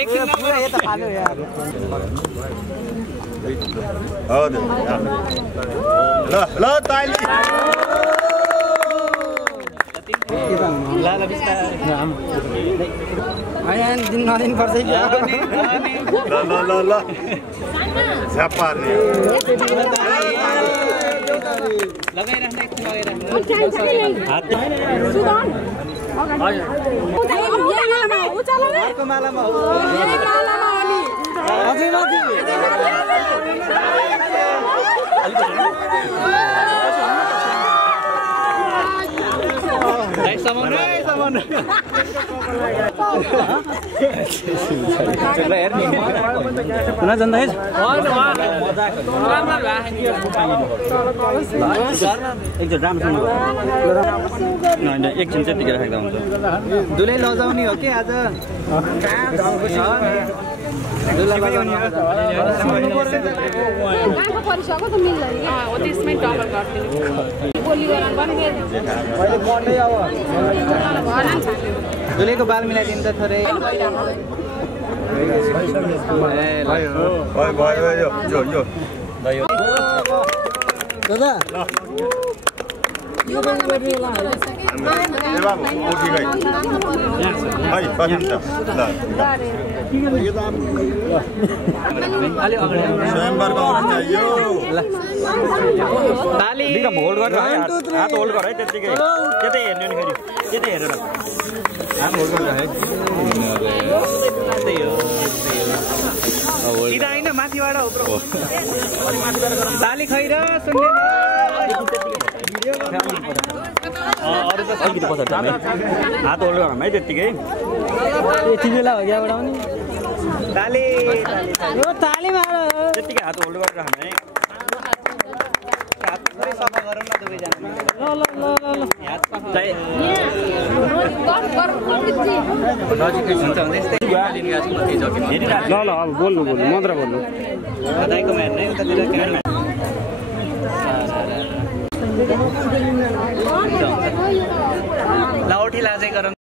एकछिन नम्बर यता खानु यार हजुर ल ल ताली ल ल बिस्तारै आयान दिन नदिन पर्छ नि ल ल ल ल झ्यापा रे लगाइराख्नु एकछिन लगाइराख्नु हात सुदन अर्को मालामा हो अझै माथि एकछिन त्यतिकै राख्दा हुन्छ दुलै लजाउने हो कि आज दुलैको बाल मिलाइदिनु त थोरै दादा होल्ड गरेर हात होल्ड गर है त्यतिकै त्यतै हेर्नु नि फेरि त्यतै हेरेर हात होल्ड गरेर है त्यही हो सिधा हैन माथिबाट हो ब्रो ताली खैर सुन्दैन अरू त अलिकति पछाडि हात होल्ड गरौँ है त्यतिकै यति बेला हो यहाँबाट आउने ताली ताली मार त्यतिकै हात होल्ड गरेर राख्नु है सफा गरौँ न दुवैजना ल ल ल ल नजिकै हुन्छ भने यस्तै ल ल अब बोल्नु मन्त्र बोल्नु दाइकोमा हेर्नु है उतातिर क्यामेरा ल उठी लाजै गरौँ